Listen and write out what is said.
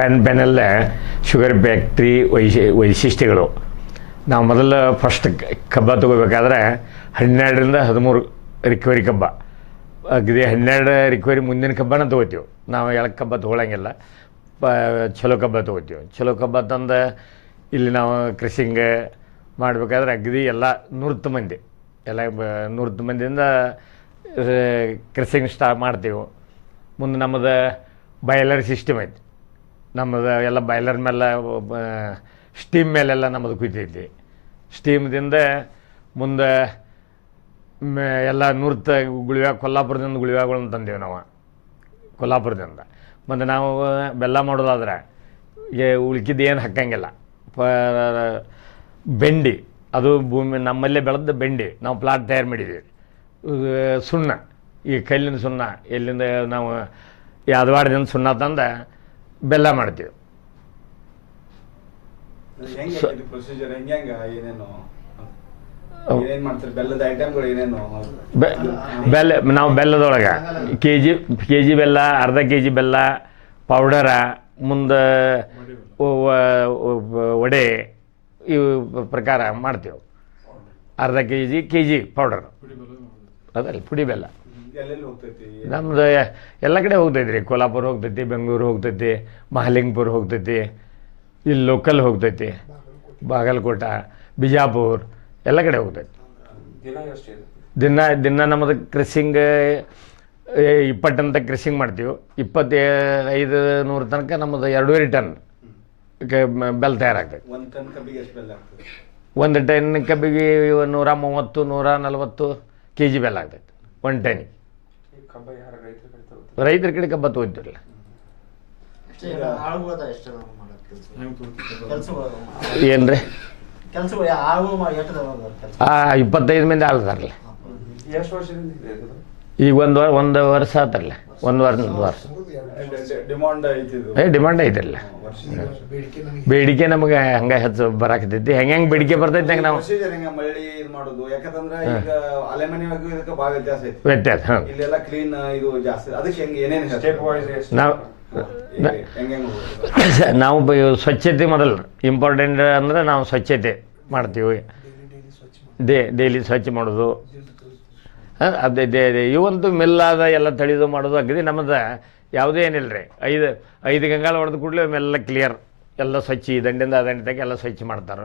Pen, ಪೆನ್ನಲ್ಲೇ sugar ಬ್ಯಾಕ್ಟ್ರಿ ವೈಶಿ, ವೈಶಿಷ್ಟ್ಯಗಳು. ನಾವು ಮೊದಲು ಫಸ್ಟ್ ಕಬ್ಬ ತೊಗೋಬೇಕಾದ್ರೆ ಹನ್ನೆರಡರಿಂದ ಹದಿಮೂರು ರಿಕವರಿ ಕಬ್ಬ. ಅಗದಿ ಹನ್ನೆರಡು ರಿಕ್ವರಿ ಮುಂದಿನ ಕಬ್ಬನ ತೊಗೋತೀವಿ. ನಾವು ಎಳಕ್ಕೆ ಕಬ್ಬ ತೊಗೊಳಂಗಿಲ್ಲ? ಪ, ಚಲೋ ಕಬ್ಬ ತೊಗೋತೀವಿ. ಚಲೋ ಕಬ್ಬ ತಂದು ಇಲ್ಲಿ ನಾವು ಕೃಷಿಂಗ್ ಮಾಡಬೇಕಾದ್ರೆ ಅಗದಿ ಎಲ್ಲ ನೂರತ್ತು ಮಂದಿ. ಎಲ್ಲ ನೂರತ್ತು ಮಂದಿಯಿಂದ ಕೃಷಿಂಗ್ ಸ್ಟಾರ್ಟ್ ಮಾಡ್ತೀವಿ. ಮುಂದೆ ನಮ್ಮದು ಬಯಲರ್ ಸಿಸ್ಟಮ್ ಐತಿ. ನಮ್ಮದು ಎಲ್ಲ ಬಾಯ್ಲರ್ ಮೇಲೆ ಸ್ಟೀಮ್ ಮೇಲೆಲ್ಲ ನಮ್ಮದು ಕುಯ್ತೈತಿ ಸ್ಟೀಮ್ದಿಂದ ಮುಂದೆ, ಮೇ, ಎಲ್ಲ ನೂರ್ತ ಗುಳಿವ್ಯಾಗ ಕೊಲ್ಲಾಪುರದಿಂದ ಗುಳಿವಾಗಳನ್ನು ತಂದೀವಿ ನಾವು. ಕೊಲ್ಲಾಪುರದಿಂದ. ಮತ್ತು ನಾವು ಬೆಲ್ಲ ಮಾಡೋದಾದ್ರೆ, ಏ, ಉಳ್ಕಿದ್ದು ಏನು ಹಾಕಂಗಿಲ್ಲ ಪ ಬೆಂಡಿ, ಅದು ಭೂಮಿ, ನಮ್ಮಲ್ಲೇ ಬೆಳೆದ ಬೆಂಡಿ, ನಾವು ಪ್ಲಾಟ್ ತಯಾರು ಮಾಡಿದ್ದೀವಿ ಸುಣ್ಣ, ಈ ಕಲ್ಲಿನ ಸುಣ್ಣ, ಎಲ್ಲಿಂದ ನಾವು ಯಾದವಾಡದಿಂದ ಸುಣ್ಣ ತಂದು ಬೆಲ್ಲ ಮಾಡ್ತೀವಿ. ಬೆಲ್ಲ ನಾವು ಬೆಲ್ಲದೊಳಗೆ. ಕೆ ಜಿ ಕೆ ಜಿ ಬೆಲ್ಲ ಅರ್ಧ ಕೆ ಜಿ ಬೆಲ್ಲ ಪೌಡರ ಮುಂದೆ ವಡೆ ಇವು ಪ್ರಕಾರ ಮಾಡ್ತೇವೆ. ಅರ್ಧ K G K G powder ಅದಲ್ಲ ಪುಡಿ ಬೆಲ್ಲ. ನಮ್ದು ಎಲ್ಲ ಕಡೆ ಹೋಗ್ತೈತಿ ರೀ ಕೋಲ್ಹಾಪುರ ಹೋಗ್ತೈತಿ ಬೆಂಗಳೂರು ಹೋಗ್ತೈತಿ ಮಹಾಲಿಂಗಪುರ ಹೋಗ್ತೈತಿ ಇಲ್ಲಿ ಲೋಕಲ್ ಹೋಗ್ತೈತಿ. ಬಾಗಲಕೋಟ ಬಿಜಾಪುರ ಎಲ್ಲ ಕಡೆ ಹೋಗ್ತೈತಿ. ದಿನ ದಿನ ನಮ್ಮದು ಕ್ರಸಿಂಗ್ ಇಪ್ಪತ್ತಂತ ಕ್ರಸಿಂಗ್ ಮಾಡ್ತೀವಿ. ಇಪ್ಪತ್ತ ಐದು ನೂರು ತನಕ ನಮ್ಮದು ಎರಡೂವರೆ ಟನ್ ಬೆಲ್ ತಯಾರಾಗ್ತೈತಿ. ಒಂದ್ ಟನ್ ಕಬ್ಬಿಗೆ ನೂರ ಮೂವತ್ತು ನೂರ ನಲ್ವತ್ತು ಕೆ ಜಿ ಬೆಲ್ಲ ಆಗ್ತೈತಿ. ಒಂದು ಟನ್ ಈ ಕಬ್ಬ ಯಾರು ರೈತರ ಕಡೆ ತಗೋತಾರೆ? ರೈತರ ಕಡೆ ಕಬ್ಬ ತೋರಿಲ್ಲ ಏನ್ರಿ? ಇಪ್ಪತ್ತೈದು ಮಂದಿ ಆಳ್ತಾರಲ್ಲ ಈಗ ಒಂದು ವಾರ ಒಂದು ವರ್ಷ ಆತಲ್ಲ. ಒಂದು ವಾರ ಒಂದು ವರ್ಷ. ಏ ಡಿಮಾಂಡ್ ಐತಲ್ಲ. ಬೇಡಿಕೆ ನಮಗೆ ಹಂಗೆ ಹೆಚ್ಚು ಬರಾಕತೈತಿ ಹೆಂಗೆ ಹೆಂಗೆ ಬೇಡಿಕೆ ಬರ್ತೈತಿ ಹಂಗೆ ನಾವು ಪ್ರೊಸೀಜರ್ ಮಳ್ಳಿ ಇದು ಮಾಡೋದು? ಯಾಕಂತಂದ್ರೆ ಈಗ ಅಲೆಮನಿಯಾಗೂ ಇದಕ್ಕೆ ಭಾಳ ವ್ಯತ್ಯಾಸ ಐತಿ. ವ್ಯತ್ಯಾಸ ಹಾಂ. ಕ್ಲೀನ್ ಇದು ಜಾಸ್ತಿ ಅದಕ್ಕೆ ಹೆಂಗೆ ಏನೇನು ಸ್ಟೆಪ್ ವೈಸ್ ಎಷ್ಟು ನಾವು ನಾವು ಸ್ವಚ್ಛತೆ ಮೊದಲು. ಇಂಪಾರ್ಟೆಂಟ್ ಅಂದ್ರೆ ನಾವು ಸ್ವಚ್ಛತೆ ಮಾಡ್ತೀವಿ. ಡೇ ಡೈಲಿ ಸ್ವಚ್ಛ ಮಾಡೋದು. ಅದೇ ದೇ ಇವಂತೂ ಮೆಲ್ಲಾದ ಎಲ್ಲ ತಳಿದು ಮಾಡೋದು ಅಗದಿ ನಮ್ಮದು ಯಾವುದೇ ಏನಿಲ್ಲ ರೀ ಐದು ಐದು ಗಂಗಾಳ ಹೊಡೆದ ಕೂಡಲೇ ಮೆಲ್ಲ ಕ್ಲಿಯರ್ ಎಲ್ಲ ಸ್ವಚ್ಛ ದಂಡಿಂದ ದಂಡಿ ತನಕ ಎಲ್ಲ ಸ್ವಚ್ಛ ಮಾಡ್ತಾರೆ.